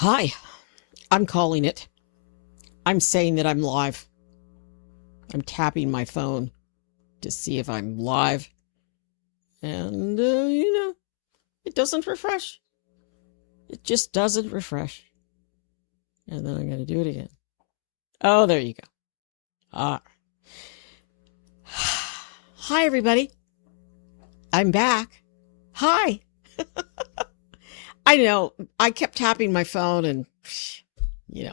Hi, I'm calling it. I'm saying that I'm live. I'm tapping my phone to see if I'm live. And, it doesn't refresh. It just doesn't refresh. And then I'm going to do it again. Oh, there you go. Hi, everybody. I'm back. Hi. I know. I kept tapping my phone and,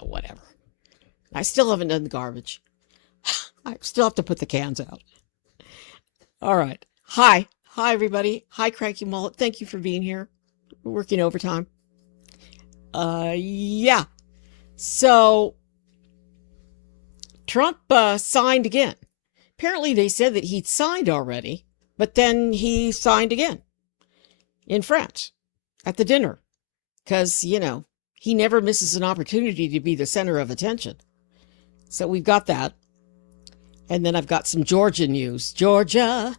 whatever. I still haven't done the garbage. I still have to put the cans out. All right. Hi. Hi, everybody. Hi, Cranky Mullet. Thank you for being here. We're working overtime. Yeah. So, Trump signed again. Apparently, they said that he'd signed already, but then he signed again in France at the dinner because, he never misses an opportunity to be the center of attention. So we've got that. And then I've got some Georgia news. Georgia.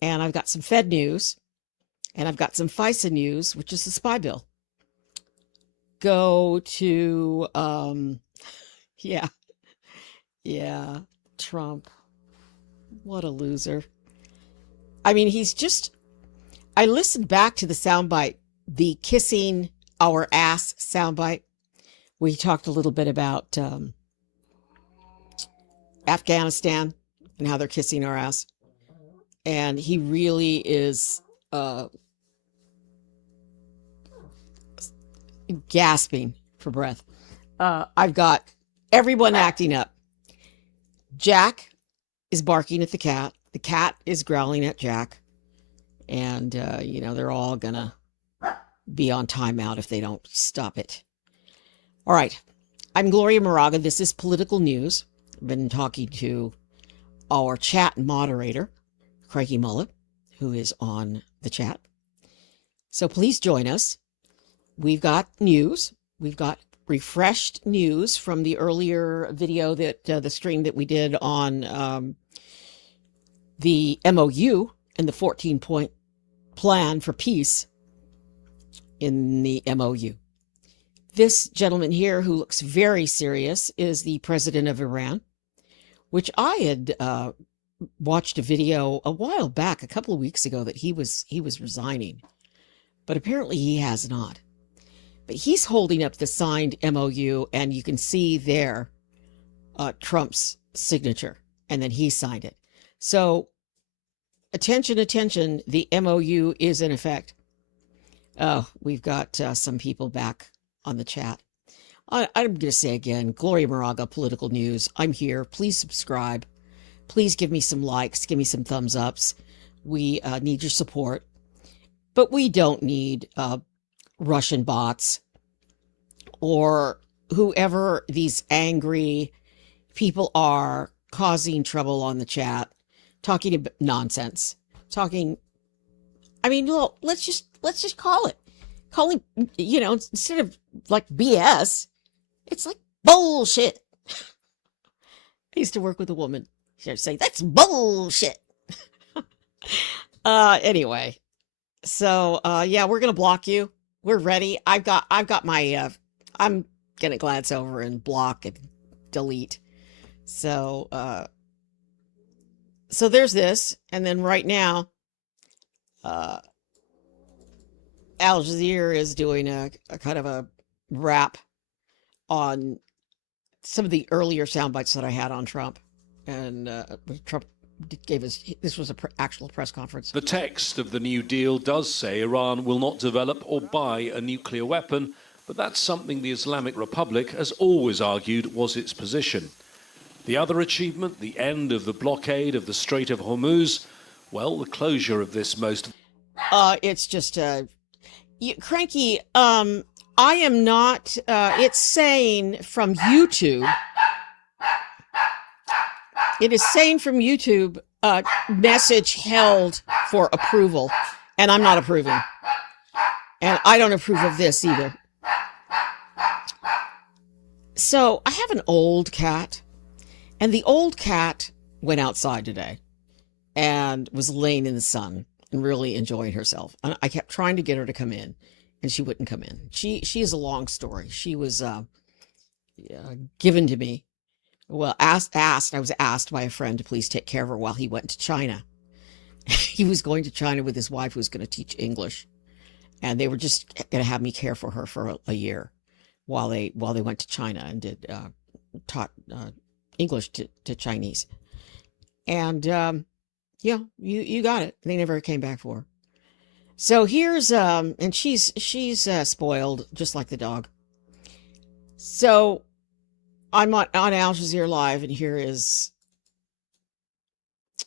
And I've got some Fed news. And I've got some FISA news, which is the spy bill. Go to, yeah, Trump. What a loser. I mean, I listened back to the soundbite, the kissing our ass soundbite. We talked a little bit about Afghanistan and how they're kissing our ass. And he really is gasping for breath. I've got everyone acting up. Jack is barking at the cat. The cat is growling at Jack. And, they're all going to be on timeout if they don't stop it. All right. I'm Gloria Moraga. This is Political News. I've been talking to our chat moderator, Cranky Mullet, who is on the chat. So please join us. We've got news. We've got refreshed news from the earlier video that the stream that we did on the MOU and the 14-point plan for peace in the MOU. This gentleman here, who looks very serious, is the president of Iran, which I had watched a video a while back, a couple of weeks ago, that he was resigning, but apparently he has not. But he's holding up the signed MOU, and you can see there Trump's signature, and then he signed it. So attention, the MOU is in effect. Oh, we've got some people back on the chat. I'm going to say again, Gloria Moraga, Political News. I'm here. Please subscribe. Please give me some likes. Give me some thumbs ups. We need your support. But we don't need Russian bots or whoever these angry people are causing trouble on the chat, talking about nonsense, look, let's just call it. Calling, instead of like BS, it's like bullshit. I used to work with a woman. She would say, that's bullshit. Anyway, so yeah, we're gonna block you. We're ready. I've got my I'm gonna glance over and block and delete. So there's this, and then right now Al Jazeera is doing a kind of a wrap on some of the earlier sound bites that I had on Trump. And Trump gave us, this was an actual press conference. The text of the New Deal does say Iran will not develop or buy a nuclear weapon, but that's something the Islamic Republic has always argued was its position. The other achievement, the end of the blockade of the Strait of Hormuz, well, the closure of this most... It's just Cranky, I am not, it's saying from YouTube, it is saying from YouTube, message held for approval, and I'm not approving. And I don't approve of this either. So I have an old cat, and the old cat went outside today and was laying in the sun and really enjoying herself. And I kept trying to get her to come in, and she wouldn't come in. She is a long story. She was given to me. Well, I was asked by a friend to please take care of her while he went to China. He was going to China with his wife, who was going to teach English, and they were just going to have me care for her for a year while they went to China and taught English to Chinese. And yeah, you got it. They never came back for her. So here's and she's spoiled just like the dog. So I'm on Al Jazeera Live, and here is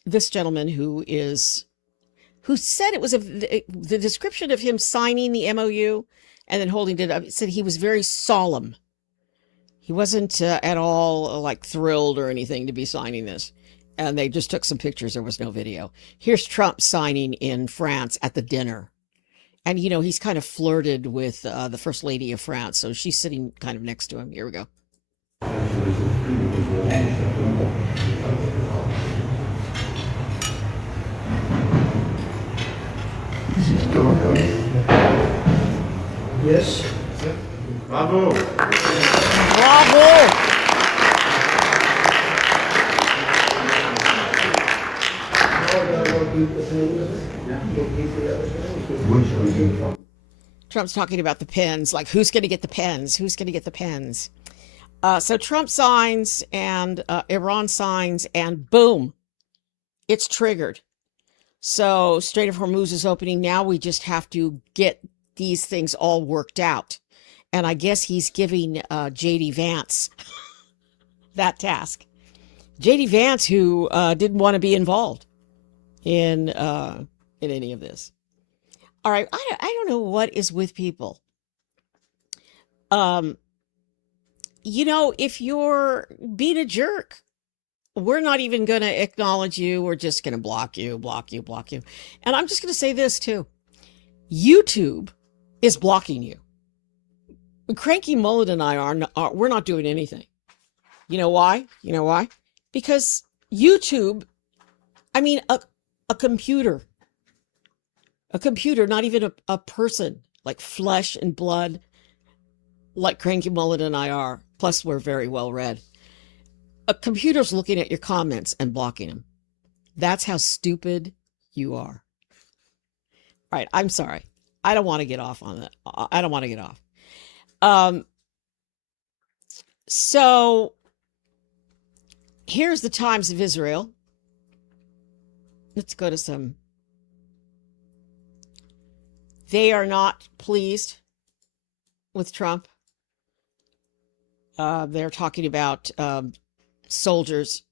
this gentleman who said it was the description of him signing the MOU and then holding it up. It said he was very solemn. He wasn't at all like thrilled or anything to be signing this. And they just took some pictures. There was no video. Here's Trump signing in France at the dinner. And, you know, he's kind of flirted with the First Lady of France. So she's sitting kind of next to him. Here we go. Yes. Bravo. Bravo. Trump's talking about the pens, like who's going to get the pens? Who's going to get the pens? So Trump signs and Iran signs, and boom, it's triggered. So Strait of Hormuz is opening. Now we just have to get these things all worked out. And I guess he's giving J.D. Vance that task. J.D. Vance, who didn't want to be involved in any of this. All right, I don't know what is with people. You know, if you're being a jerk, we're not even going to acknowledge you. We're just going to block you. And I'm just going to say this too. YouTube is blocking you. Cranky Mullet and I we're not doing anything. You know why? Because YouTube, I mean, a computer, not even a person, like flesh and blood, like Cranky Mullet and I are. Plus, we're very well read. A computer's looking at your comments and blocking them. That's how stupid you are. All right, I'm sorry. I don't want to get off on that. I don't want to get off. So here's the Times of Israel. Let's go to some. They are not pleased with Trump. They're talking about soldiers,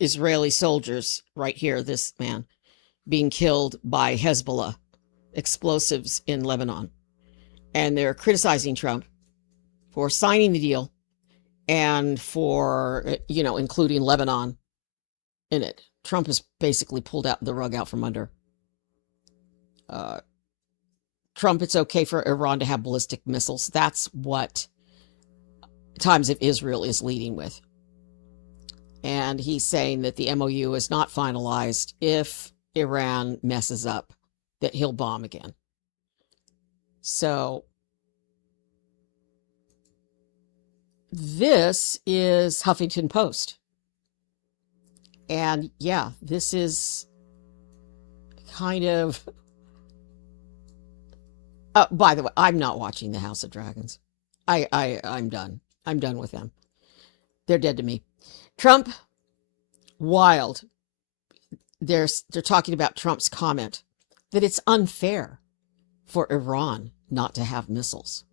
Israeli soldiers, right here, this man being killed by Hezbollah explosives in Lebanon. And they're criticizing Trump for signing the deal and for, you know, including Lebanon in it. Trump has basically pulled out the rug out from under Trump. It's okay for Iran to have ballistic missiles. That's what Times of Israel is leading with. And he's saying that the MOU is not finalized. If Iran messes up, that he'll bomb again. So this is Huffington Post. And yeah, this is kind of... by the way, I'm not watching the House of Dragons. I'm done. I'm done with them. They're dead to me. Trump, wild. They're talking about Trump's comment that it's unfair for Iran not to have missiles.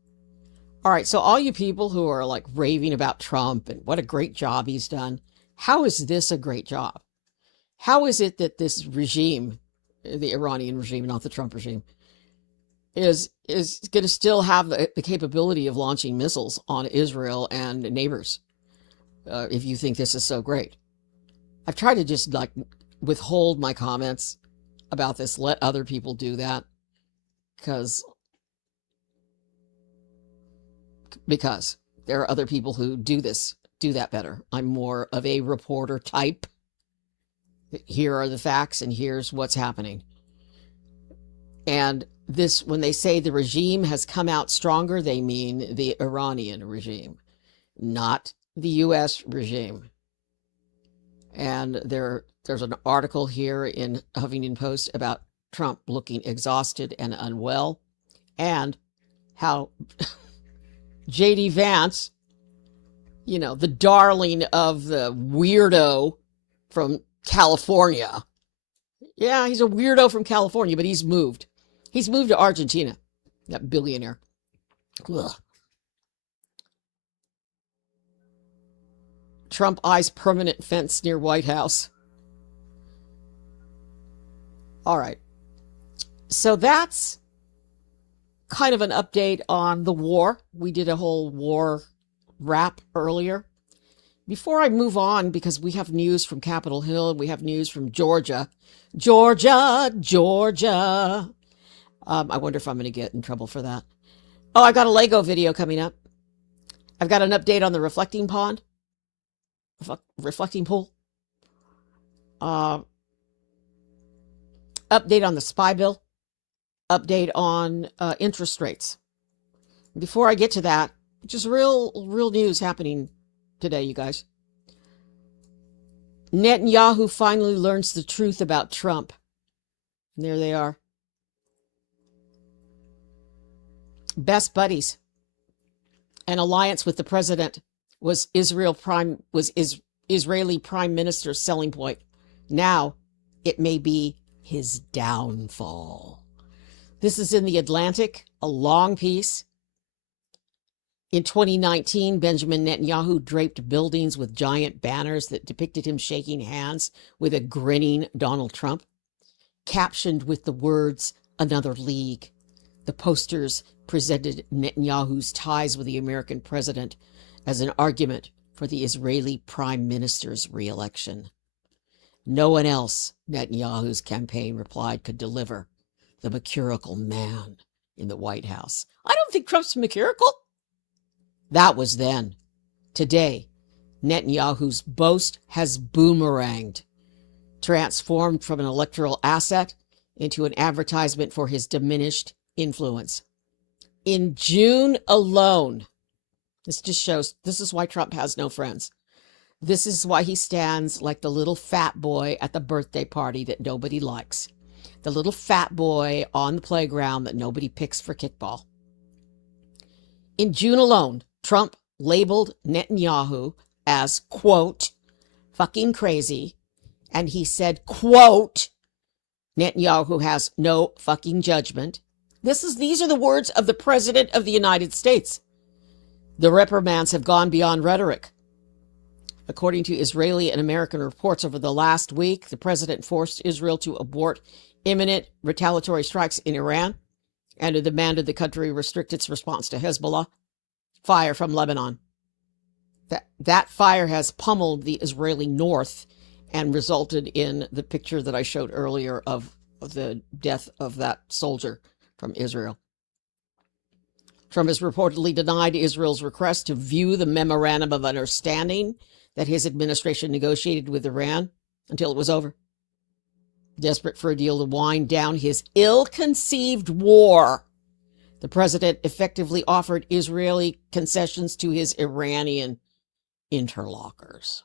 All right, so all you people who are like raving about Trump and what a great job he's done, how is this a great job? How is it that this regime, the Iranian regime, not the Trump regime, is going to still have the capability of launching missiles on Israel and neighbors? If you think this is so great. I've tried to just like withhold my comments about this, let other people do that, because there are other people who do that better. I'm more of a reporter type. Here are the facts and here's what's happening. And This, when they say the regime has come out stronger, they mean the Iranian regime, not the U.S. regime. And there's an article here in Huffington Post about Trump looking exhausted and unwell, and how J.D. Vance, you know, the darling of the weirdo from California. Yeah, he's a weirdo from California, but he's moved. He's moved to Argentina, that billionaire. Ugh. Trump eyes permanent fence near White House. All right. So that's kind of an update on the war. We did a whole war wrap earlier. Before I move on, because we have news from Capitol Hill and we have news from Georgia. Georgia. I wonder if I'm going to get in trouble for that. Oh, I got a Lego video coming up. I've got an update on the reflecting pond. Reflecting pool. Update on the spy bill. Update on interest rates. Before I get to that, just real news happening today, you guys. Netanyahu finally learns the truth about Trump. And there they are. Best buddies. An alliance with the president was Israeli prime minister's selling point. Now it may be his downfall. This is in the Atlantic, a long piece. In 2019, Benjamin Netanyahu draped buildings with giant banners that depicted him shaking hands with a grinning Donald Trump, captioned with the words, "Another league." The posters presented Netanyahu's ties with the American president as an argument for the Israeli prime minister's re-election. No one else, Netanyahu's campaign replied, could deliver the mercurial man in the White House. I don't think Trump's mercurial. That was then. Today, Netanyahu's boast has boomeranged, transformed from an electoral asset into an advertisement for his diminished influence. In June alone, this just shows, this is why Trump has no friends. This is why he stands like the little fat boy at the birthday party that nobody likes. The little fat boy on the playground that nobody picks for kickball. In June alone, Trump labeled Netanyahu as, quote, fucking crazy. And he said, quote, Netanyahu has no fucking judgment. These are the words of the President of the United States. The reprimands have gone beyond rhetoric. According to Israeli and American reports over the last week, the president forced Israel to abort imminent retaliatory strikes in Iran and demanded the country restrict its response to Hezbollah fire from Lebanon. That fire has pummeled the Israeli north and resulted in the picture that I showed earlier of the death of that soldier from Israel. Trump has reportedly denied Israel's request to view the memorandum of understanding that his administration negotiated with Iran until it was over. Desperate for a deal to wind down his ill-conceived war, the president effectively offered Israeli concessions to his Iranian interlocutors.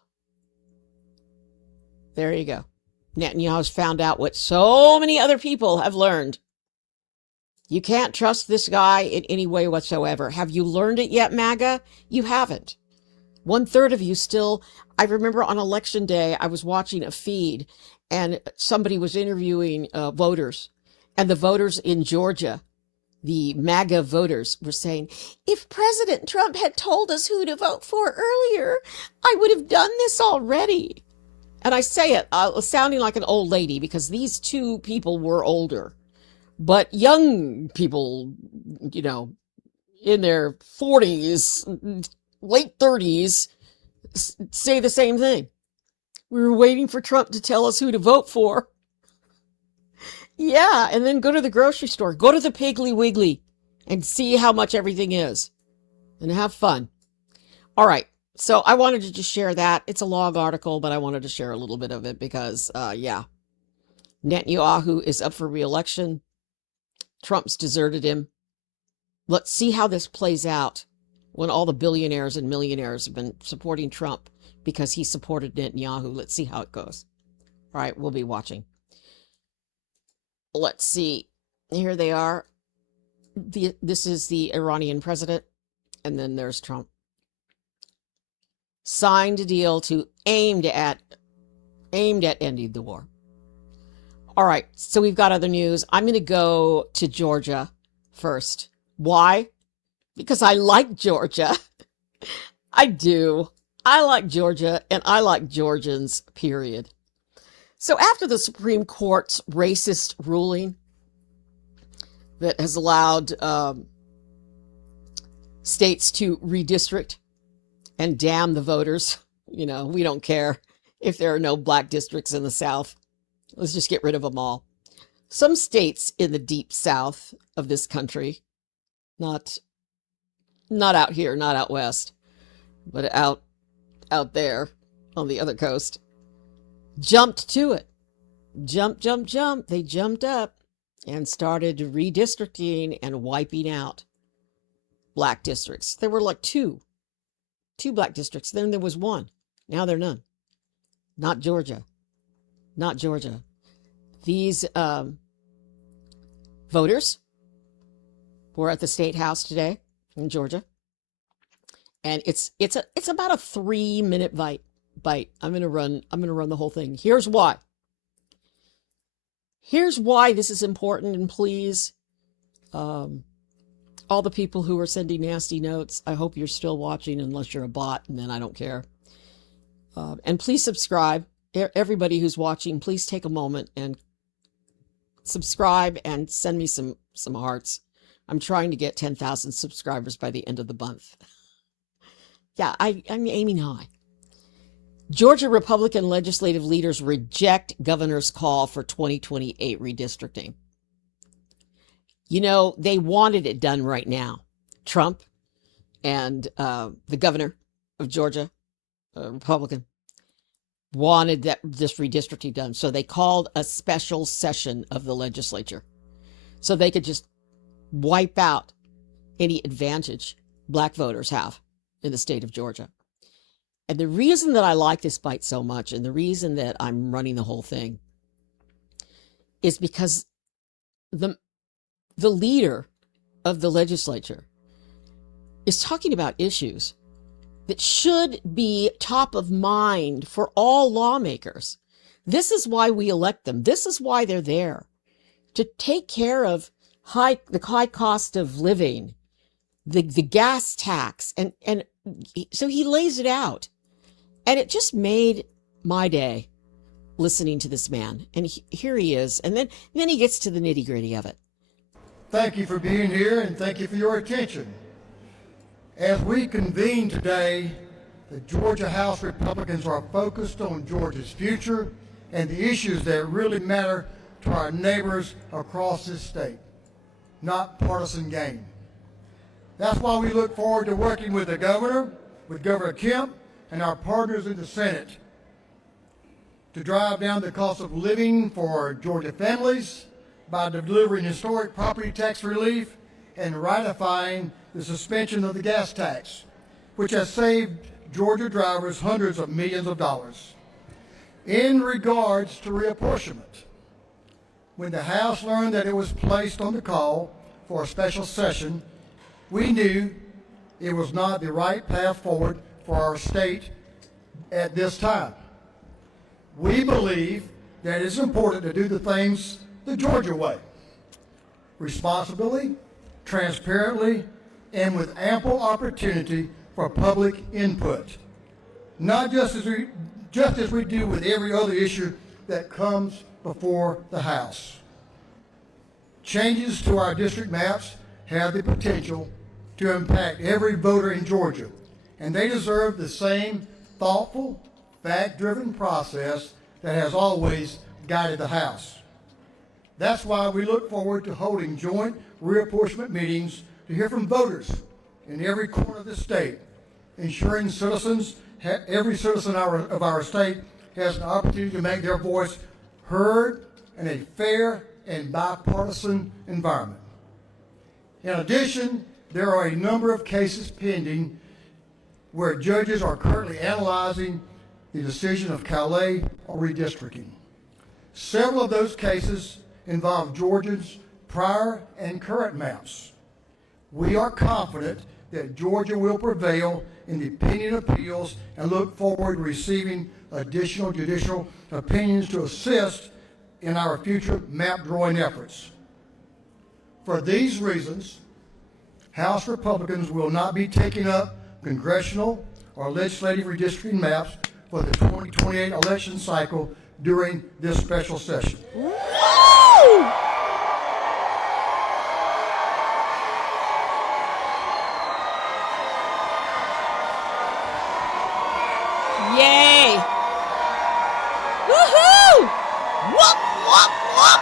There you go. Netanyahu's found out what so many other people have learned. You can't trust this guy in any way whatsoever. Have you learned it yet, MAGA? You haven't. 1/3 of you still. I remember on election day, I was watching a feed and somebody was interviewing voters, and the voters in Georgia, the MAGA voters, were saying, if President Trump had told us who to vote for earlier, I would have done this already. And I say it sounding like an old lady because these two people were older. But young people, you know, in their 40s, late 30s, say the same thing. We were waiting for Trump to tell us who to vote for. Yeah, and then go to the grocery store, go to the Piggly Wiggly and see how much everything is and have fun. All right, so I wanted to just share that. It's a long article, but I wanted to share a little bit of it because, yeah, Netanyahu is up for re-election. Trump's deserted him. Let's see how this plays out when all the billionaires and millionaires have been supporting Trump because he supported Netanyahu. Let's see how it goes. All right, we'll be watching. Let's see. Here they are. This is the Iranian president, and then there's Trump. Signed a deal aimed at ending the war. All right, so we've got other news. I'm going to go to Georgia first. Why? Because I like Georgia. I do. I like Georgia, and I like Georgians, period. So after the Supreme Court's racist ruling that has allowed states to redistrict and damn the voters, we don't care if there are no black districts in the South. Let's just get rid of them all. Some states in the deep South of this country, not out here, not out west, but out there on the other coast, jumped to it. Jump. They jumped up and started redistricting and wiping out black districts. There were like two black districts. Then there was one. Now there are none. Not Georgia. These voters were at the State House today in Georgia, and it's about a 3-minute bite. I'm gonna run the whole thing. Here's why this is important, and please, all the people who are sending nasty notes, I hope you're still watching, unless you're a bot, and then I don't care. And please subscribe. Everybody who's watching, please take a moment and subscribe and send me some hearts. I'm trying to get 10,000 subscribers by the end of the month. Yeah, I'm aiming high. Georgia Republican legislative leaders reject governor's call for 2028 redistricting. They wanted it done right now. Trump and the governor of Georgia, Republican, wanted this redistricting done. So they called a special session of the legislature so they could just wipe out any advantage black voters have in the state of Georgia. And the reason that I like this bite so much, and the reason that I'm running the whole thing, is because the leader of the legislature is talking about issues that should be top of mind for all lawmakers. This is why we elect them. This is why they're there, to take care of the high cost of living, the gas tax, and so he lays it out. And it just made my day listening to this man. And here he is, and then he gets to the nitty-gritty of it. Thank you for being here, and thank you for your attention. As we convene today, the Georgia House Republicans are focused on Georgia's future and the issues that really matter to our neighbors across this state, not partisan gain. That's why we look forward to working with the governor, with Governor Kemp, and our partners in the Senate to drive down the cost of living for Georgia families by delivering historic property tax relief and ratifying the suspension of the gas tax, which has saved Georgia drivers hundreds of millions of dollars. In regards to reapportionment, when the House learned that it was placed on the call for a special session, we knew it was not the right path forward for our state at this time. We believe that it's important to do the things the Georgia way, responsibly, transparently, and with ample opportunity for public input, not just as we do with every other issue that comes before the House. Changes to our district maps have the potential to impact every voter in Georgia, and they deserve the same thoughtful, fact-driven process that has always guided the House. That's why we look forward to holding joint reapportionment meetings to hear from voters in every corner of the state, ensuring every citizen of our state has an opportunity to make their voice heard in a fair and bipartisan environment. In addition, there are a number of cases pending where judges are currently analyzing the decision of Calais or redistricting. Several of those cases involve Georgia's prior and current maps. We are confident that Georgia will prevail in the pending appeals and look forward to receiving additional judicial opinions to assist in our future map drawing efforts. For these reasons, House Republicans will not be taking up congressional or legislative redistricting maps for the 2028 election cycle during this special session. Woo! Yay! Woohoo! Whoop, whoop, whoop!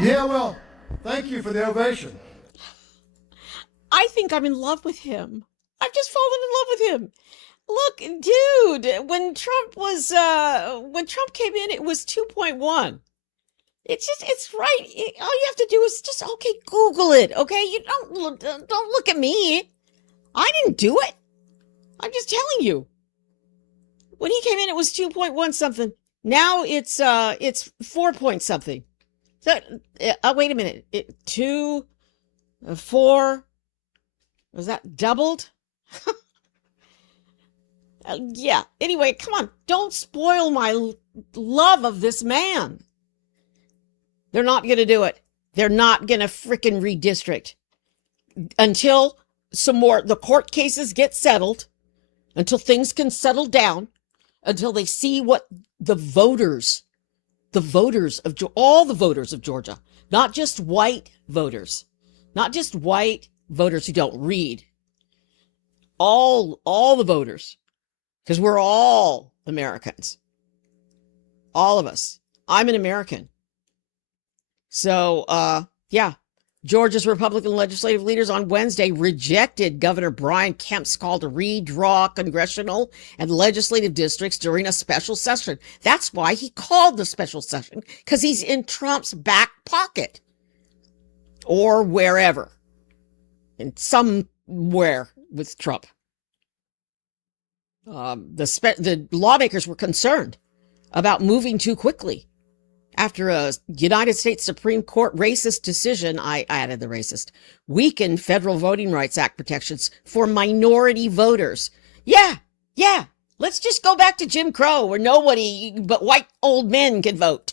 Yeah, well, thank you for the ovation. I think I'm in love with him. I've just fallen in love with him. Look, dude, when Trump came in, it was 2.1. It's right. All you have to do is just, okay, Google it, okay? You don't look at me. I didn't do it. I'm just telling you. When he came in, it was 2.1 something. Now it's 4 point something. So, wait a minute. 2, 4, was that doubled? Yeah. Anyway, come on. Don't spoil my love of this man. They're not going to do it. They're not going to frickin' redistrict until the court cases get settled, until things can settle down, until they see what the voters of all the voters of Georgia, not just white voters who don't read, all the voters, because we're all Americans, all of us. I'm an American. So, yeah, Georgia's Republican legislative leaders on Wednesday rejected Governor Brian Kemp's call to redraw congressional and legislative districts during a special session. That's why he called the special session, because he's in Trump's back pocket or wherever, in somewhere with Trump. The lawmakers were concerned about moving too quickly after a United States Supreme Court racist decision, I added the racist, weakened Federal Voting Rights Act protections for minority voters. Yeah, let's just go back to Jim Crow, where nobody but white old men can vote.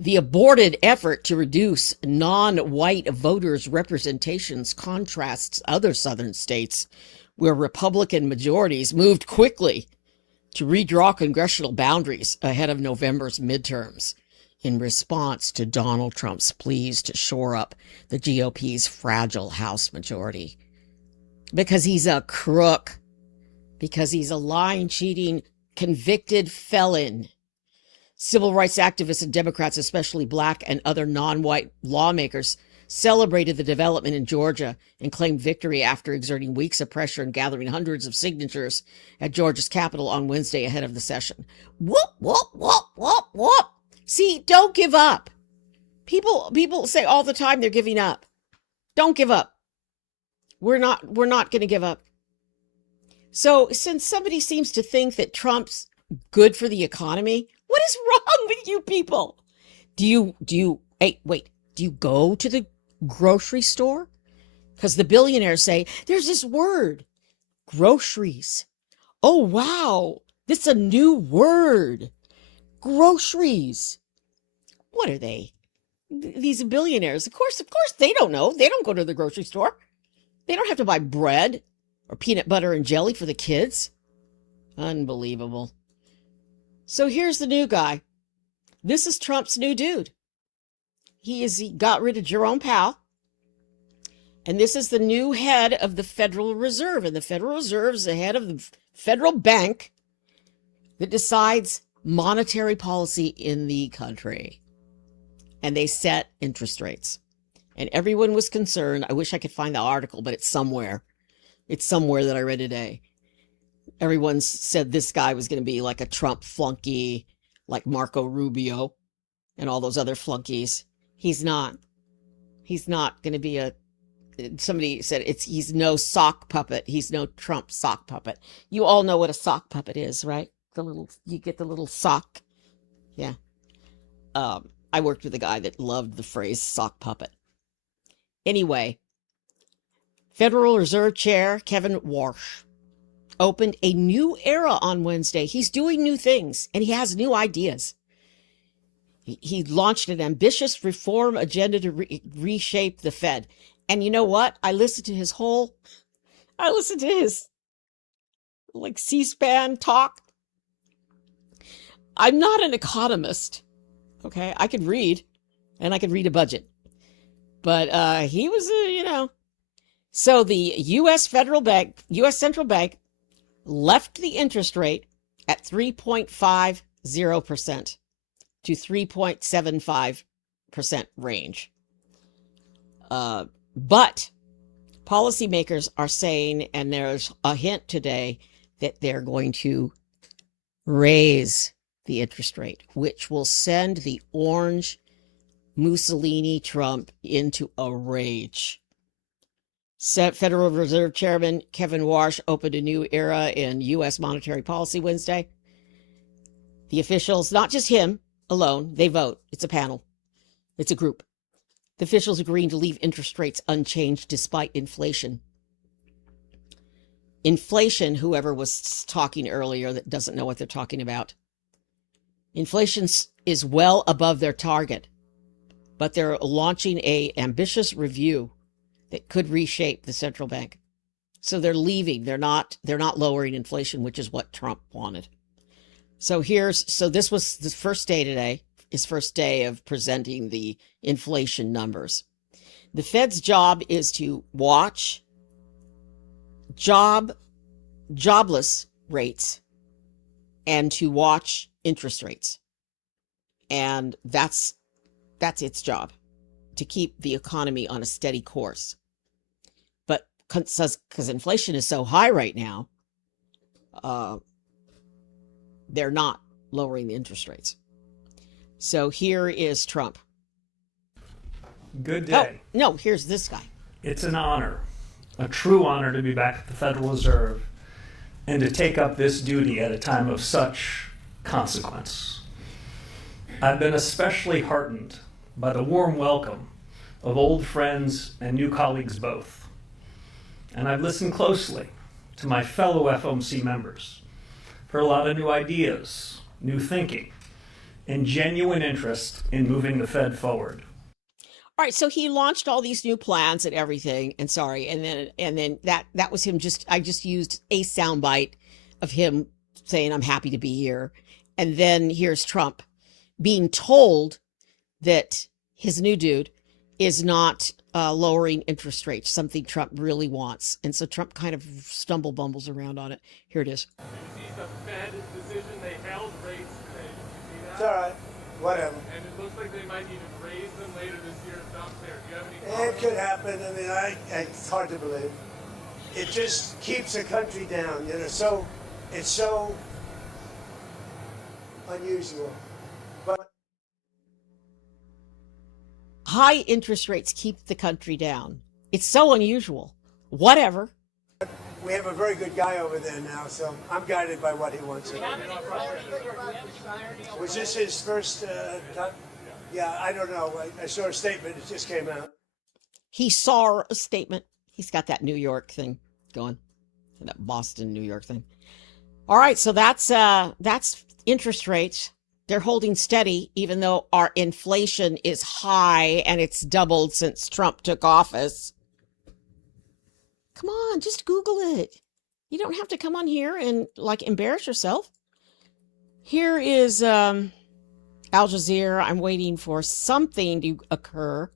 The aborted effort to reduce non-white voters' representations contrasts other southern states where Republican majorities moved quickly to redraw congressional boundaries ahead of November's midterms in response to Donald Trump's pleas to shore up the GOP's fragile House majority. Because he's a crook. Because he's a lying, cheating, convicted felon. Civil rights activists and Democrats, especially black and other non-white lawmakers, celebrated the development in Georgia and claimed victory after exerting weeks of pressure and gathering hundreds of signatures at Georgia's Capitol on Wednesday ahead of the session. Whoop, whoop, whoop, whoop, whoop. See, don't give up. People say all the time they're giving up. Don't give up. We're not going to give up. So since somebody seems to think that Trump's good for the economy, what is wrong with you people? Do you go to the grocery store? Because the billionaires say, there's this word, groceries. Oh, wow. This is a new word. Groceries. What are they? These billionaires. Of course, they don't know. They don't go to the grocery store. They don't have to buy bread or peanut butter and jelly for the kids. Unbelievable. So here's the new guy. This is Trump's new dude. He got rid of Jerome Powell. And this is the new head of the Federal Reserve. And the Federal Reserve is the head of the federal bank that decides monetary policy in the country. and they set interest rates. And everyone was concerned. I wish I could find the article, but it's somewhere. It's somewhere that I read today. Everyone said this guy was going to be like a Trump flunky, like Marco Rubio and all those other flunkies. He's not. He's not going to be a, somebody said he's no sock puppet. He's no Trump sock puppet. You all know what a sock puppet is, right? You get the little sock. Yeah. I worked with a guy that loved the phrase sock puppet. Anyway, Federal Reserve Chair Kevin Warsh opened a new era on Wednesday. He's doing new things and he has new ideas. He launched an ambitious reform agenda to reshape the Fed. And you know what? I listened to his like C-SPAN talk. I'm not an economist. Okay. I could read and I could read a budget, but he was, so the U.S. Central Bank left the interest rate at 3.50% to 3.75% range. But policymakers are saying, and there's a hint today, that they're going to raise the interest rate, which will send the orange Mussolini Trump into a rage. Federal Reserve Chairman Kevin Warsh opened a new era in U.S. monetary policy Wednesday. The officials, not just him alone, they vote. It's a panel. It's a group. The officials agreeing to leave interest rates unchanged despite inflation. Inflation, whoever was talking earlier that doesn't know what they're talking about. Inflation is well above their target, but they're launching an ambitious review that could reshape the central bank. So they're leaving. They're not lowering inflation, which is what Trump wanted. So this was the first day today, his first day of presenting the inflation numbers. The Fed's job is to watch jobless rates and to watch interest rates. And that's its job, to keep the economy on a steady course. But because inflation is so high right now, they're not lowering the interest rates. So here is Trump. Good day. Oh, no, here's this guy. It's an honor, a true honor to be back at the Federal Reserve and to take up this duty at a time of such consequence. I've been especially heartened by the warm welcome of old friends and new colleagues both. And I've listened closely to my fellow FOMC members for a lot of new ideas, new thinking, and genuine interest in moving the Fed forward. All right, so he launched all these new plans and everything, and then that was him. I just used a soundbite of him saying, "I'm happy to be here," and then here's Trump being told that his new dude is not lowering interest rates, something Trump really wants, and so Trump kind of bumbles around on it. Here it is. Did you see the Fed decision? They held rates today. Did you see that? It's all right. Whatever. And it looks like they might even raise them later this year if Trump's there. Do you have any It comments? could happen. I mean, it's hard to believe. It just keeps the country down. It's so unusual. But High interest rates keep the country down. It's so unusual. Whatever. we have a very good guy over there now, so I'm guided by what he wants. Was this his first time? Yeah, I don't know. I saw a statement. It just came out. He saw a statement. He's got that New York thing going, that Boston, New York thing. All right, so that's interest rates. They're holding steady, even though our inflation is high and it's doubled since Trump took office. Come on, just Google it. You don't have to come on here and like embarrass yourself. Here is Al Jazeera. I'm waiting for something to occur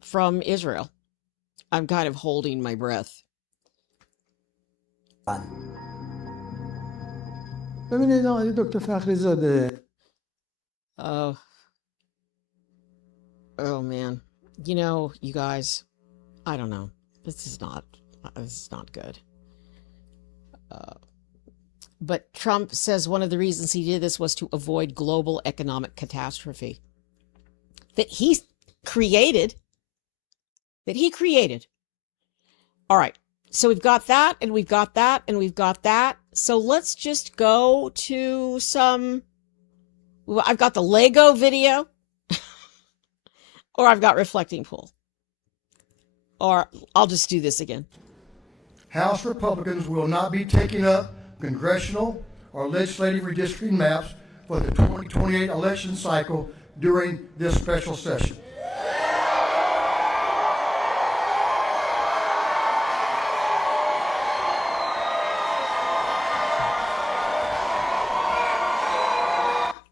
from Israel. I'm kind of holding my breath. ببینید آقای دکتر فخری زاده Oh, Oh man. You know, you guys, I don't know. This is not good. But Trump says one of the reasons he did this was to avoid global economic catastrophe that created, that he created. All right. So we've got that, and we've got that, and we've got that. So let's just go to I've got the Lego video, or I've got reflecting pool, or I'll just do this again. House Republicans will not be taking up congressional or legislative redistricting maps for the 2028 election cycle during this special session.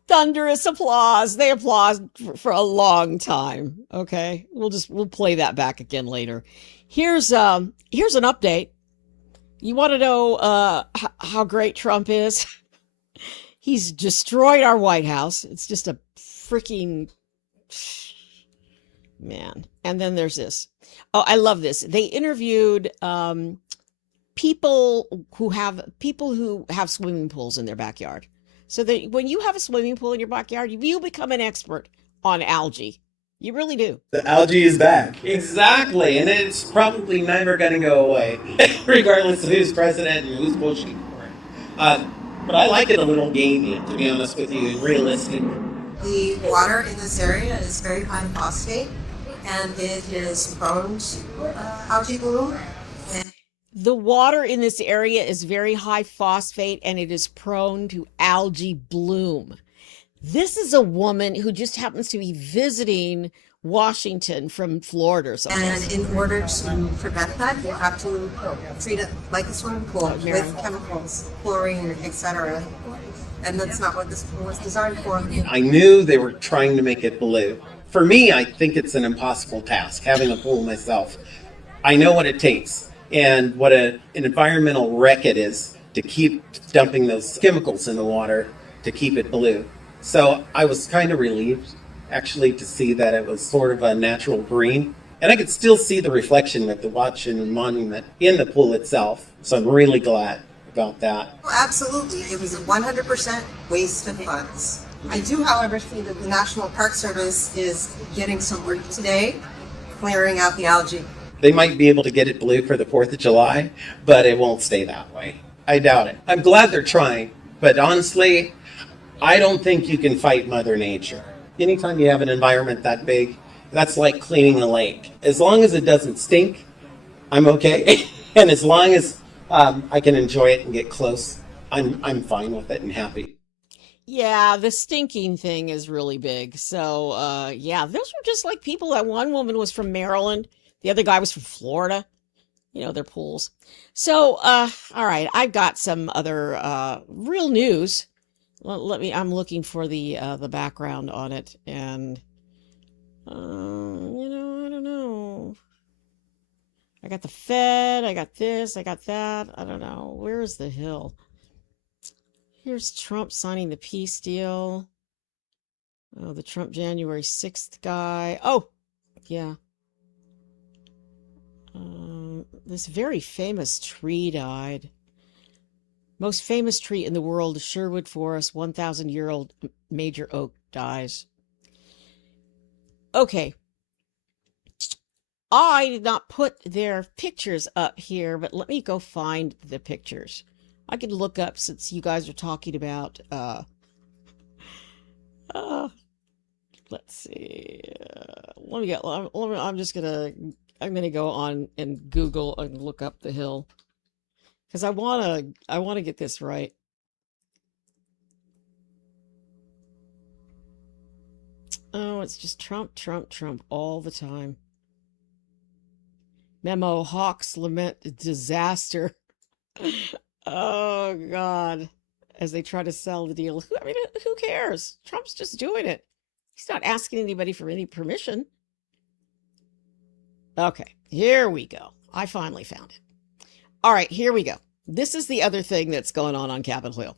Thunderous applause. They applaud for a long time. Okay, we'll play that back again later. Here's an update. You want to know how great Trump is? He's destroyed our White House. It's just a freaking man. And then there's this. Oh, I love this. They interviewed people who have swimming pools in their backyard. So that when you have a swimming pool in your backyard, you become an expert on algae. You really do. The algae is back. Exactly, and it's probably never going to go away, regardless of who's president and who's pushing for it. But I like it a little gamey, to be honest with you, realistic. The water in this area is very high phosphate, and it is prone to algae bloom. The water in this area is very high phosphate, and it is prone to algae bloom. This is a woman who just happens to be visiting Washington from Florida or something. And in order to prevent that, you have to treat it like a swimming pool with chemicals, chlorine, etc. And that's not what this pool was designed for. I knew they were trying to make it blue. For me, I think it's an impossible task, having a pool myself. I know what it takes and what an environmental wreck it is to keep dumping those chemicals in the water to keep it blue. So I was kind of relieved, actually, to see that it was sort of a natural green. And I could still see the reflection of the Washington Monument in the pool itself. So I'm really glad about that. Well, absolutely. It was a 100% waste of funds. I do, however, see that the National Park Service is getting some work today, clearing out the algae. They might be able to get it blue for the 4th of July, but it won't stay that way. I doubt it. I'm glad they're trying, but honestly, I don't think you can fight Mother Nature. Anytime you have an environment that big, that's like cleaning a lake. As long as it doesn't stink, I'm okay. And as long as I can enjoy it and get close, I'm fine with it and happy. Yeah, the stinking thing is really big. So, yeah, those were just like people. That one woman was from Maryland. The other guy was from Florida. You know, their pools. So, all right, I've got some other real news. I'm looking for the background on it, and I don't know. I got the Fed, I got this, I got that. I don't know. Where's the Hill? Here's Trump signing the peace deal. Oh, the Trump January 6th guy. Oh, yeah. This very famous tree died. Most famous tree in the world, Sherwood Forest, 1,000-year-old major oak dies. Okay. I did not put their pictures up here, but let me go find the pictures. I could look up, since you guys are talking about, let's see. I'm gonna go on and Google and look up the Hill, because I wanna get this right. Oh, it's just Trump, Trump, Trump all the time. Memo: Hawks lament disaster. Oh God, as they try to sell the deal. I mean, who cares? Trump's just doing it. He's not asking anybody for any permission. Okay, here we go. I finally found it. All right, here we go. This is the other thing that's going on Capitol Hill.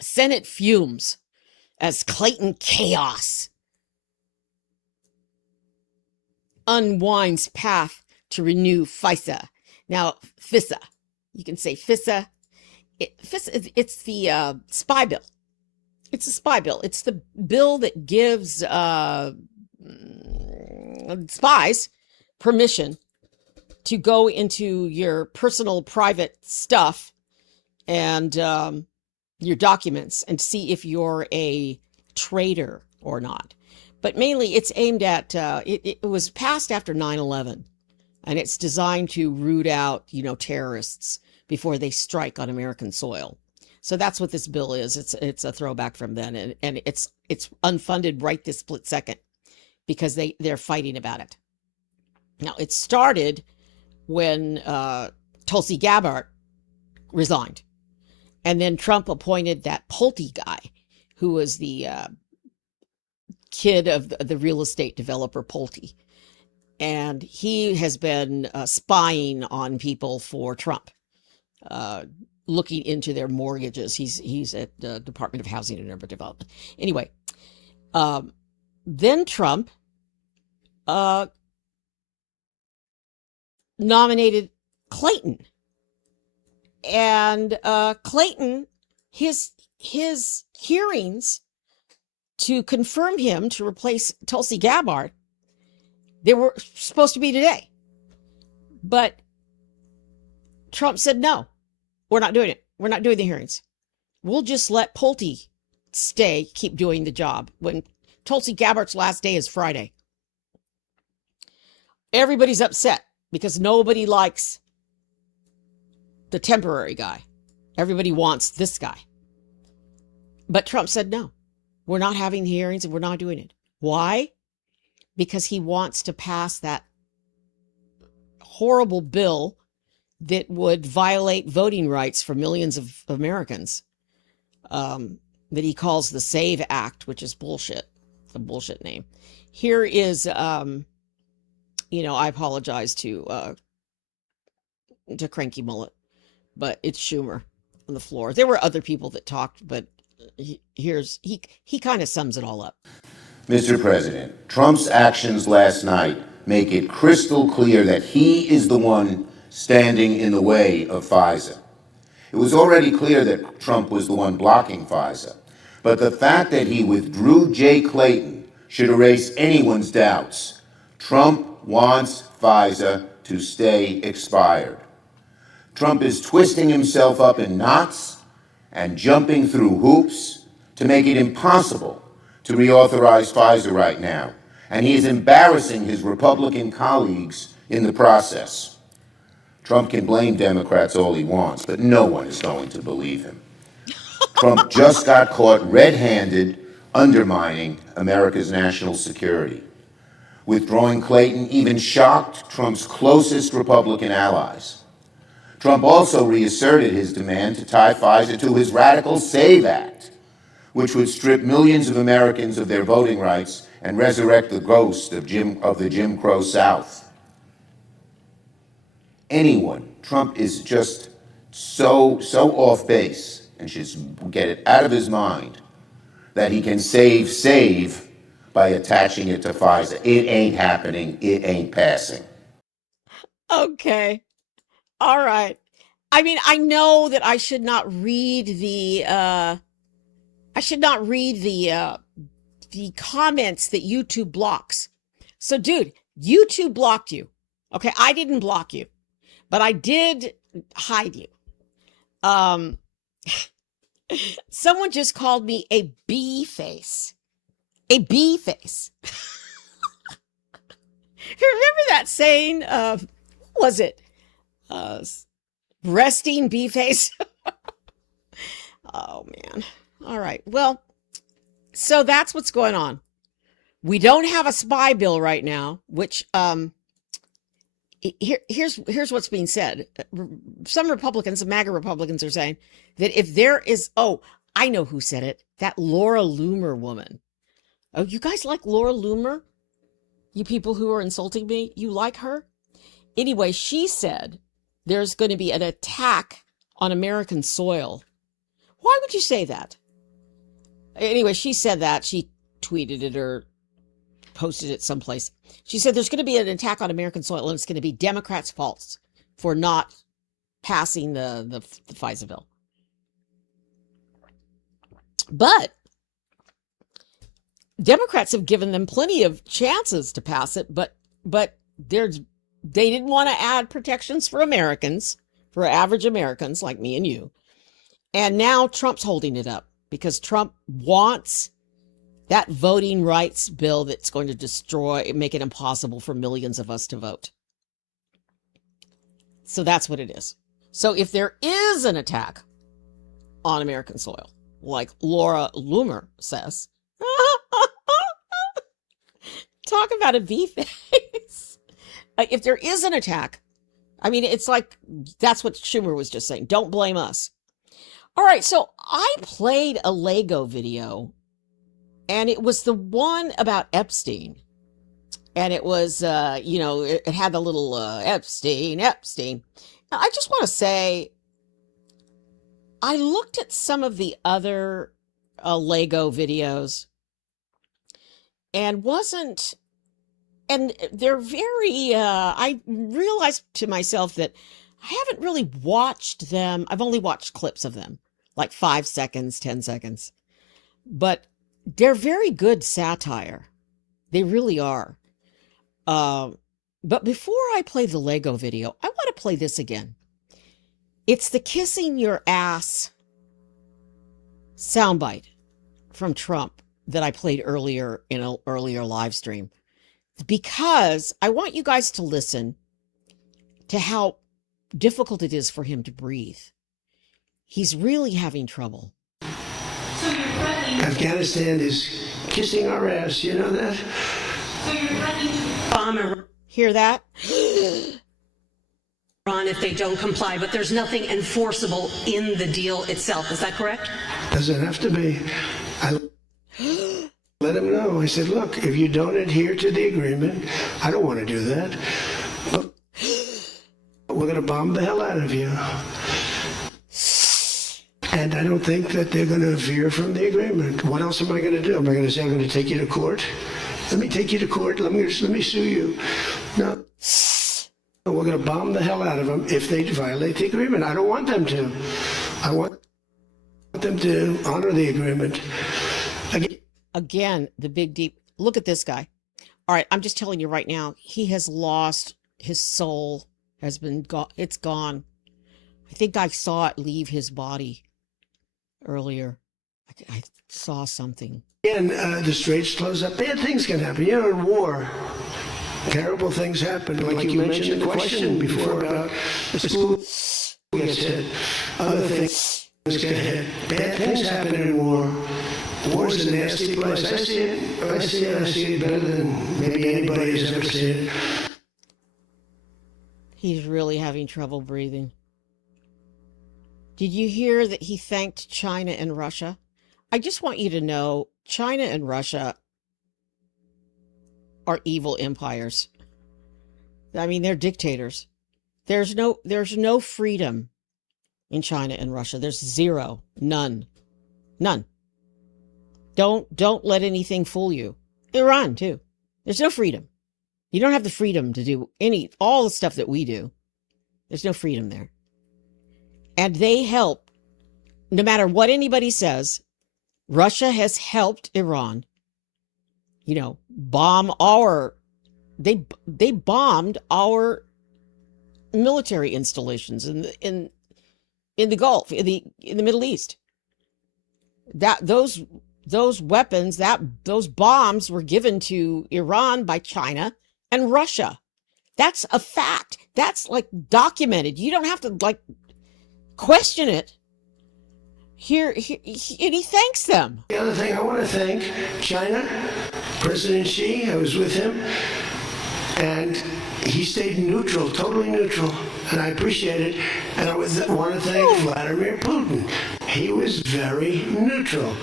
Senate fumes as Clayton chaos unwinds path to renew FISA. Now, FISA, you can say FISA. FISA, it's the spy bill. It's a spy bill. It's the bill that gives spies permission to go into your personal private stuff and your documents and see if you're a traitor or not. But mainly it's aimed at, it was passed after 9/11, and it's designed to root out, terrorists before they strike on American soil. So that's what this bill is. It's a throwback from then, and it's unfunded right this split second because they're fighting about it. Now, it started when Tulsi Gabbard resigned, and then Trump appointed that Pulte guy, who was the kid of the real estate developer Pulte, and he has been spying on people for Trump, looking into their mortgages. He's at the Department of Housing and Urban Development. Anyway, then Trump nominated Clayton, and Clayton, his hearings to confirm him to replace Tulsi Gabbard, they were supposed to be today, but Trump said, no, we're not doing it. We're not doing the hearings. We'll just let Pulte keep doing the job when Tulsi Gabbard's last day is Friday. Everybody's upset because nobody likes the temporary guy. Everybody wants this guy. But Trump said, no, we're not having the hearings and we're not doing it. Why? Because he wants to pass that horrible bill that would violate voting rights for millions of Americans, that he calls the SAVE Act, which is bullshit, a bullshit name. Here is, I apologize to Cranky Mullet, but it's Schumer on the floor. There were other people that talked, but he kind of sums it all up. Mr. President, Trump's actions last night make it crystal clear that he is the one standing in the way of FISA. It was already clear that Trump was the one blocking FISA, but the fact that he withdrew Jay Clayton should erase anyone's doubts. Trump wants FISA to stay expired. Trump is twisting himself up in knots and jumping through hoops to make it impossible to reauthorize FISA right now, and he is embarrassing his Republican colleagues in the process. Trump can blame Democrats all he wants, but no one is going to believe him. Trump just got caught red-handed undermining America's national security. Withdrawing Clayton even shocked Trump's closest Republican allies. Trump also reasserted his demand to tie FISA to his radical SAVE Act, which would strip millions of Americans of their voting rights and resurrect the ghost of the Jim Crow South. Trump is just so off base and should get it out of his mind that he can save by attaching it to FISA. It ain't happening. It ain't passing. Okay. All right. I mean, I know that I should not read the comments that YouTube blocks. So, dude, YouTube blocked you. Okay, I didn't block you, but I did hide you. Someone just called me a bee face. A bee face. Remember that saying? Was it resting bee face? Oh, man. All right. Well, so that's what's going on. We don't have a spy bill right now, which here's what's being said. Some Republicans, MAGA Republicans, are saying that if there is, I know who said it, that Laura Loomer woman. Oh, you guys like Laura Loomer? You people who are insulting me, you like her? Anyway, she said there's going to be an attack on American soil. Why would you say that? Anyway, she said that. She tweeted it or posted it someplace. She said there's going to be an attack on American soil, and it's going to be Democrats' faults for not passing the FISA bill. But Democrats have given them plenty of chances to pass it, but they didn't want to add protections for Americans, for average Americans like me and you. And now Trump's holding it up because Trump wants that voting rights bill that's going to make it impossible for millions of us to vote. So that's what it is. So if there is an attack on American soil, like Laura Loomer says, talk about a B-face. If there is an attack, I mean, it's like, that's what Schumer was just saying. Don't blame us. All right, so I played a Lego video, and it was the one about Epstein. And it was, it had the little Epstein. Now, I just want to say, I looked at some of the other Lego videos and they're very, I realized to myself that I haven't really watched them. I've only watched clips of them, like 5 seconds, 10 seconds. But they're very good satire. They really are. But before I play the Lego video, I want to play this again. It's the kissing your ass soundbite from Trump that I played earlier in an earlier live stream, because I want you guys to listen to how difficult it is for him to breathe. He's really having trouble. So you're threatening... Afghanistan is kissing our ass, you know that? So you're threatening to bomb Iran. Hear that? If they don't comply, but there's nothing enforceable in the deal itself. Is that correct? Doesn't have to be. I let him know. I said, look, if you don't adhere to the agreement, I don't want to do that. But we're going to bomb the hell out of you. And I don't think that they're going to veer from the agreement. What else am I going to do? Am I going to say I'm going to take you to court? Let me take you to court. Let me sue you. No. We're going to bomb the hell out of them if they violate the agreement. I don't want them to. I want them to honor the agreement. Again, the big deep. Look at this guy. All right, I'm just telling you right now, he has lost his soul. Has been gone. It's gone. I think I saw it leave his body earlier. I saw something. Again, the straits close up. Bad things can happen. You know, in war, terrible things happen. Like you mentioned in the question before about the school gets hit. Other things get hit. Bad things happen in war. War's a nasty place. I see it better than maybe anybody has ever seen it. He's really having trouble breathing. Did you hear that he thanked China and Russia? I just want you to know, China and Russia are evil empires. I mean, they're dictators. There's no freedom in China and Russia. There's zero, none. Don't let anything fool you. Iran too. There's no freedom. You don't have the freedom to do all the stuff that we do. There's no freedom there. And they help, no matter what anybody says, Russia has helped Iran, bomb they bombed our military installations in the Gulf, in the Middle East. Those weapons, those bombs were given to Iran by China and Russia. That's a fact. That's documented. You don't have to question it. Here, and he thanks them. The other thing, I want to thank China, President Xi. I was with him, and he stayed neutral, totally neutral, and I appreciate it. And I want to thank Vladimir Putin. He was very neutral.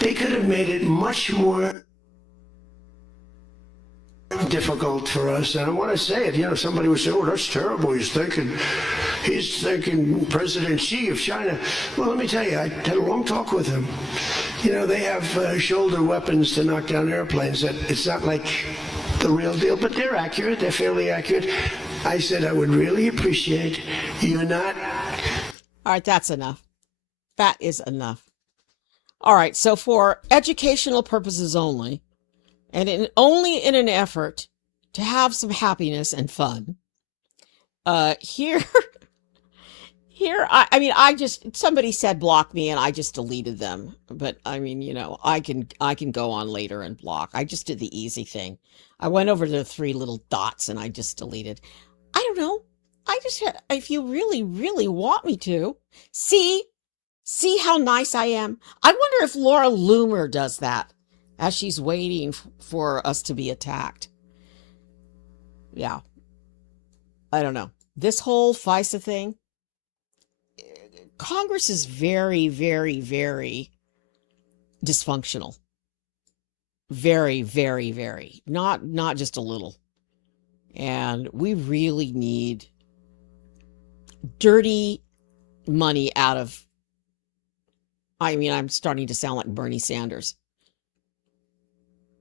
They could have made it much more difficult for us. And I want to say it. Somebody would say, "Oh, that's terrible. He's thanking President Xi of China." Well, let me tell you, I had a long talk with him. You know, they have shoulder weapons to knock down airplanes. That it's not like the real deal, but they're accurate. They're fairly accurate. I said I would really appreciate you not. All right, that's enough. That is enough. All right, so for educational purposes only, and only in an effort to have some happiness and fun, here, I mean, somebody said block me and I just deleted them. But I mean, you know, I can go on later and block. I just did the easy thing. I went over to the 3 little dots and I just deleted. I don't know. If you really, really want me to, see how nice I am. I wonder if Laura Loomer does that as she's waiting for us to be attacked. Yeah. I don't know. This whole FISA thing, Congress is very, very, very dysfunctional. Very, very, very. Not just a little. And we really need dirty money out of, I mean, I'm starting to sound like Bernie Sanders.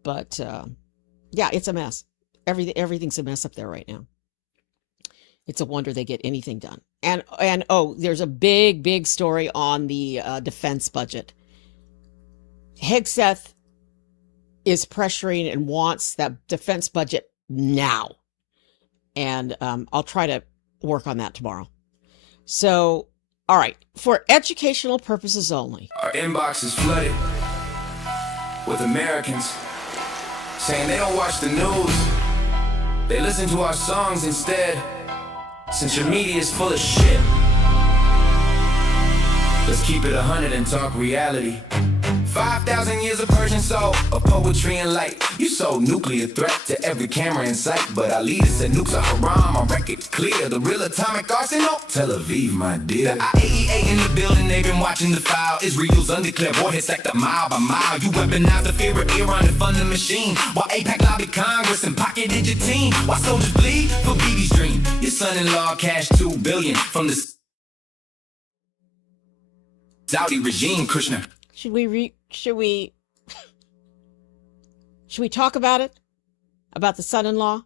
But yeah, it's a mess. Everything's a mess up there right now. It's a wonder they get anything done. And oh, there's a big story on the defense budget. Hegseth is pressuring and wants that defense budget now. And I'll try to work on that tomorrow. So, all right, for educational purposes only. Our inbox is flooded with Americans saying they don't watch the news. They listen to our songs instead. Since your media is full of shit, let's keep it 100 and talk reality. 5,000 years of Persian soul, of poetry and light. You sold nuclear threat to every camera in sight, but our leaders said nukes are haram, our record clear. The real atomic arsenal, Tel Aviv, my dear. The IAEA in the building, they've been watching the file. Israel's undeclared war hits like the mile by mile. You weaponize the fear of Iran to fund the machine, while APAC lobbied Congress and pocketed your team. While soldiers bleed for Bibi's dream. Your son-in-law cashed $2 billion from the Saudi regime, Krishna. Should we talk about it? About the son-in-law?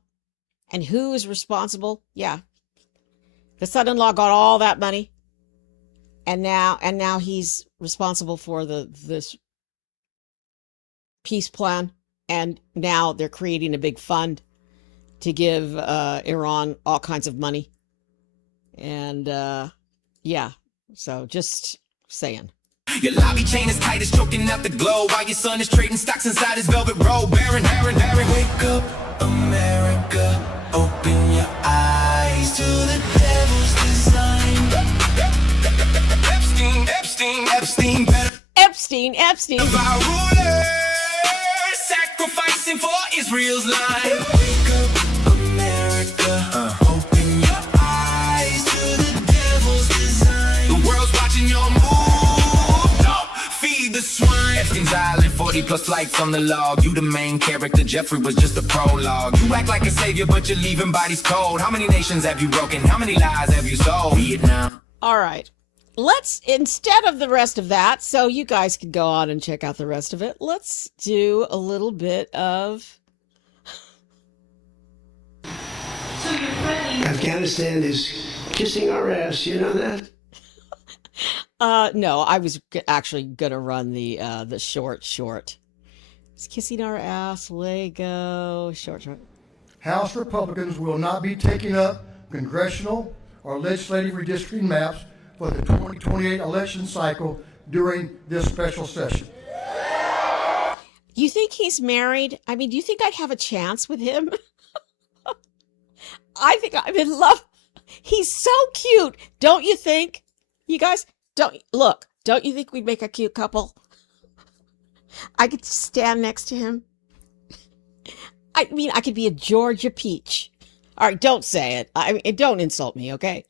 And who is responsible? Yeah. The son-in-law got all that money. And now he's responsible for this peace plan. And now they're creating a big fund to give Iran all kinds of money. And yeah. So just saying. Your lobby chain is tight as choking out the glow, while your son is trading stocks inside his velvet robe. Baron, wake up, America, open your eyes to the devil's design. Epstein. Of our rulers, sacrificing for Israel's life. Wake up, America, open your eyes to the devil's design. The world's watching your move. The swine. Epstein's Island, 40 plus flights on the log. You the main character, Jeffrey was just a prologue. You act like a savior, but you're leaving bodies cold. How many nations have you broken? How many lies have you sold? Vietnam. All right. Let's, instead of the rest of that, so you guys can go on and check out the rest of it, let's do a little bit of... Afghanistan is kissing our ass, you know that? No, I was actually gonna run the short. It's kissing our ass, Lego, short. House Republicans will not be taking up congressional or legislative redistricting maps for the 2028 election cycle during this special session. You think he's married? I mean, do you think I'd have a chance with him? I think I'm in love. He's so cute, don't you think? You guys, don't you think we'd make a cute couple? I could stand next to him. I mean, I could be a Georgia peach. All right, don't say it. I mean, don't insult me, okay?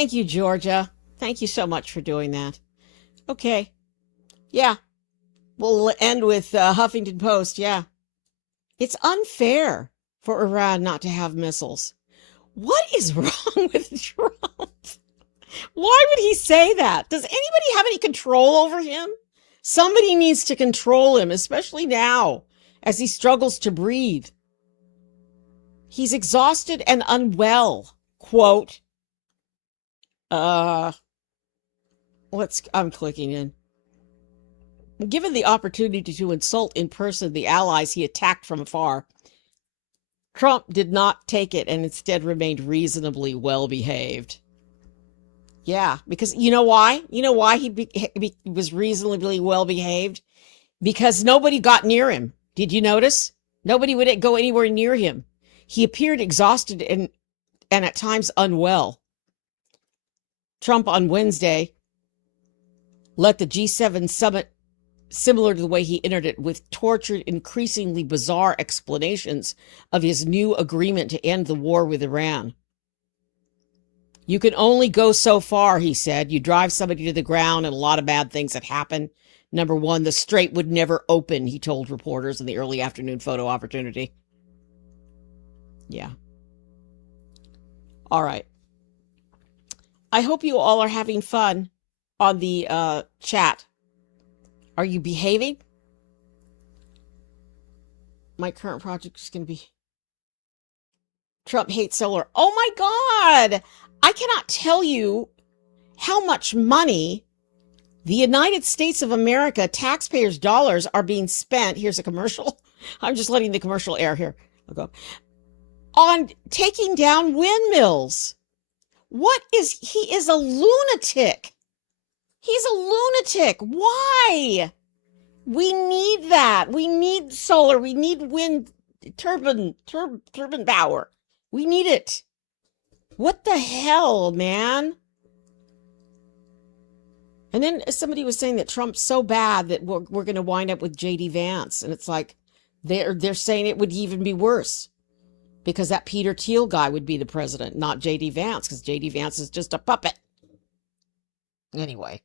Thank you, Georgia. Thank you so much for doing that. Okay. Yeah. We'll end with Huffington Post. Yeah. It's unfair for Iran not to have missiles. What is wrong with Trump? Why would he say that? Does anybody have any control over him? Somebody needs to control him, especially now as he struggles to breathe. He's exhausted and unwell. Quote. I'm clicking in. Given the opportunity to insult in person the allies he attacked from afar, Trump did not take it and instead remained reasonably well behaved. Yeah, because you know why? You know why he was reasonably well behaved? Because nobody got near him. Did you notice? Nobody would go anywhere near him. He appeared exhausted and at times unwell. Trump on Wednesday let the G7 summit, similar to the way he entered it, with tortured, increasingly bizarre explanations of his new agreement to end the war with Iran. You can only go so far, he said. You drive somebody to the ground and a lot of bad things that happen. Number one, the strait would never open, he told reporters in the early afternoon photo opportunity. Yeah. All right. I hope you all are having fun on the chat. Are you behaving? My current project is going to be Trump hates solar. Oh my God! I cannot tell you how much money the United States of America, taxpayers' dollars, are being spent. Here's a commercial. I'm just letting the commercial air here. I'll go. On taking down windmills. He is a lunatic. He's a lunatic. Why? We need that. We need solar. We need wind turbine power. We need it. What the hell, man? And then somebody was saying that Trump's so bad that we're going to wind up with J.D. Vance. And it's like, they're saying it would even be worse because that Peter Thiel guy would be the president, not J.D. Vance, because J.D. Vance is just a puppet. Anyway.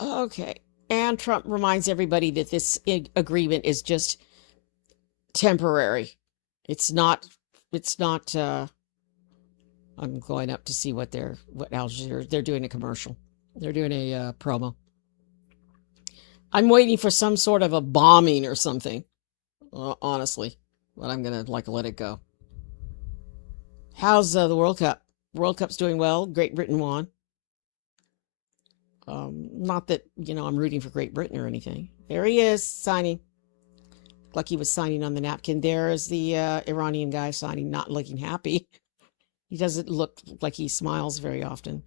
Okay. And Trump reminds everybody that this agreement is just temporary. It's not, I'm going up to see what Algiers, they're doing a commercial. They're doing a promo. I'm waiting for some sort of a bombing or something, honestly, but I'm going to let it go. How's the World Cup? World Cup's doing well. Great Britain won. Not that, I'm rooting for Great Britain or anything. There he is, signing. Like he was signing on the napkin. There is the Iranian guy signing, not looking happy. He doesn't look like he smiles very often.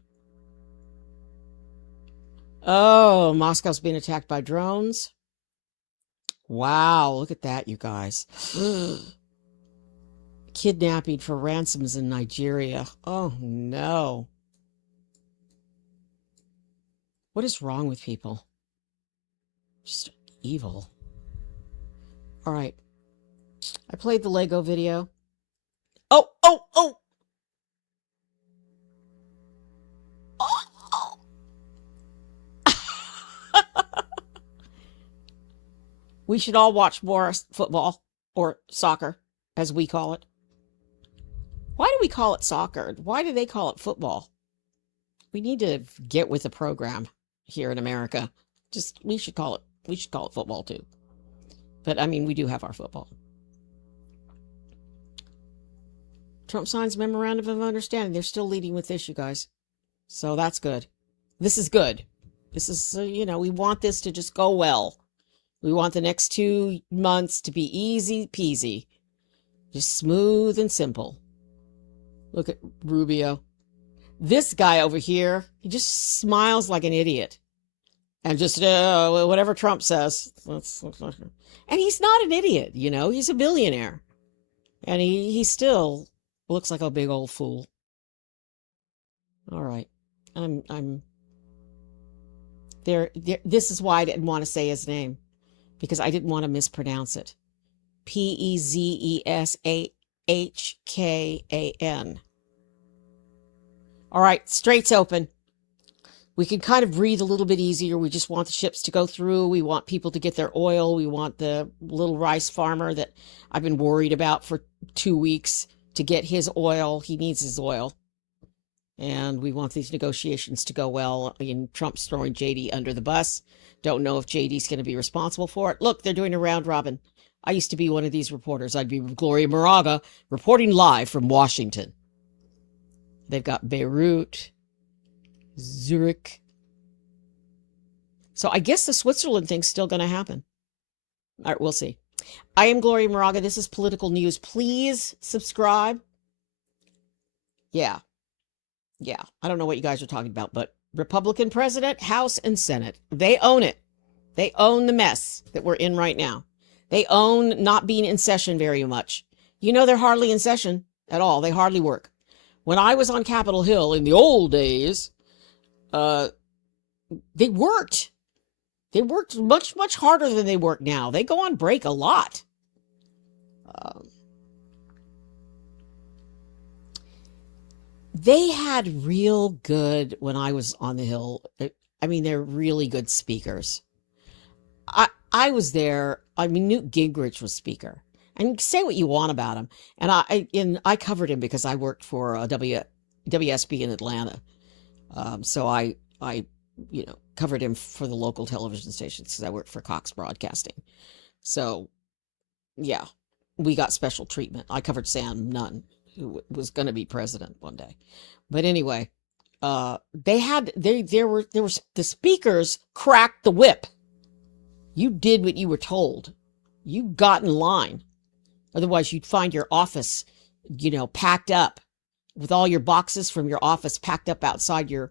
Oh, Moscow's being attacked by drones. Wow, look at that, you guys. Kidnapping for ransoms in Nigeria. Oh, no. What is wrong with people? Just evil. All right. I played the Lego video. Oh! We should all watch more football, or soccer, as we call it. Why do we call it soccer? Why do they call it football? We need to get with the program here in America. We should call it football too. But I mean, we do have our football. Trump signs memorandum of understanding. They're still leading with this, you guys. So that's good. This is good. This is, we want this to just go well. We want the next 2 months to be easy peasy. Just smooth and simple. Look at Rubio. This guy over here, he just smiles like an idiot. And just whatever Trump says. And he's not an idiot, he's a billionaire. And he still looks like a big old fool. All right. I'm there. This is why I didn't want to say his name, because I didn't want to mispronounce it. Pezeshkan. All right, straits open. We can kind of breathe a little bit easier. We just want the ships to go through. We want people to get their oil. We want the little rice farmer that I've been worried about for 2 weeks to get his oil. He needs his oil. And we want these negotiations to go well. And Trump's throwing JD under the bus. Don't know if JD's going to be responsible for it. Look, they're doing a round robin. I used to be one of these reporters. I'd be Gloria Moraga reporting live from Washington. They've got Beirut, Zurich. So I guess the Switzerland thing's still going to happen. All right, we'll see. I am Gloria Moraga. This is Political News. Please subscribe. Yeah. I don't know what you guys are talking about, but Republican president, House, and Senate, they own it. They own the mess that we're in right now. They own not being in session very much. You know, they're hardly in session at all. They hardly work. When I was on Capitol Hill in the old days, they worked. They worked much, much harder than they work now. They go on break a lot. They had real good, when I was on the Hill, I mean, they're really good speakers. I was there. I mean, Newt Gingrich was speaker. And you can say what you want about him. And I covered him because I worked for WSB in Atlanta. So I covered him for the local television stations because I worked for Cox Broadcasting. So, yeah, we got special treatment. I covered Sam Nunn, who was going to be president one day. But anyway, the speakers cracked the whip. You did what you were told. You got in line. Otherwise, you'd find your office, packed up with all your boxes from your office packed up outside your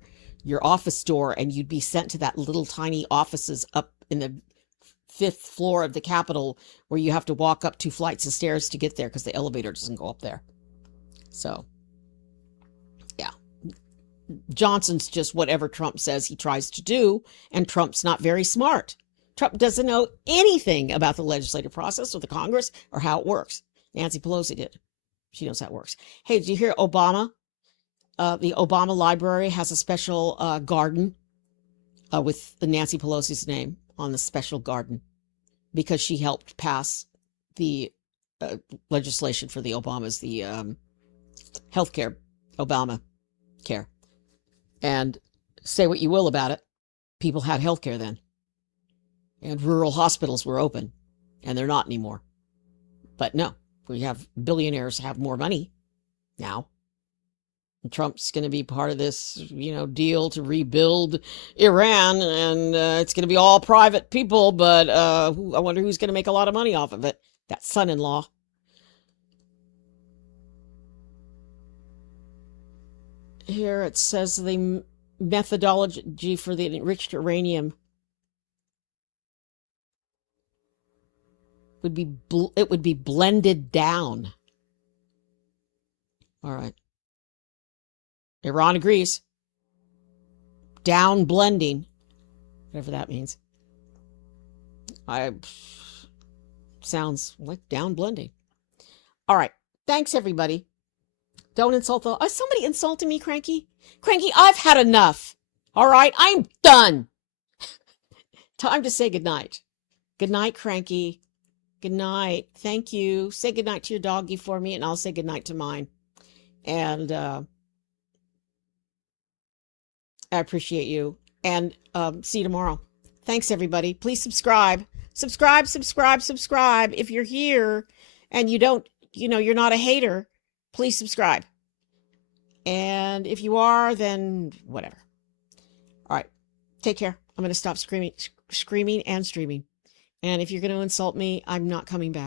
office door, and you'd be sent to that little tiny offices up in the 5th floor of the Capitol where you have to walk up 2 flights of stairs to get there because the elevator doesn't go up there. So, yeah. Johnson's just whatever Trump says he tries to do, and Trump's not very smart. Trump doesn't know anything about the legislative process or the Congress or how it works. Nancy Pelosi did. She knows how it works. Hey, did you hear Obama? The Obama Library has a special garden with the Nancy Pelosi's name on the special garden because she helped pass the legislation for the Obamas, the healthcare, Obama care. And say what you will about it, people had healthcare then. And rural hospitals were open, and they're not anymore. But no, we have billionaires have more money now. And Trump's going to be part of this, deal to rebuild Iran, and it's going to be all private people, but I wonder who's going to make a lot of money off of it. That son-in-law. Here it says the methodology for the enriched uranium would be blended down. All right. Iran agrees. Down blending, whatever that means. Sounds like down blending. All right. Thanks, everybody. Don't insult somebody insulting me, Cranky? Cranky, I've had enough. All right. I'm done. Time to say goodnight. Good night, Cranky. Good night. Thank you. Say goodnight to your doggy for me, and I'll say goodnight to mine. And I appreciate you. And see you tomorrow. Thanks, everybody. Please subscribe. Subscribe. If you're here and you don't, you're not a hater, please subscribe. And if you are, then whatever. All right. Take care. I'm going to stop screaming and streaming. And if you're going to insult me, I'm not coming back.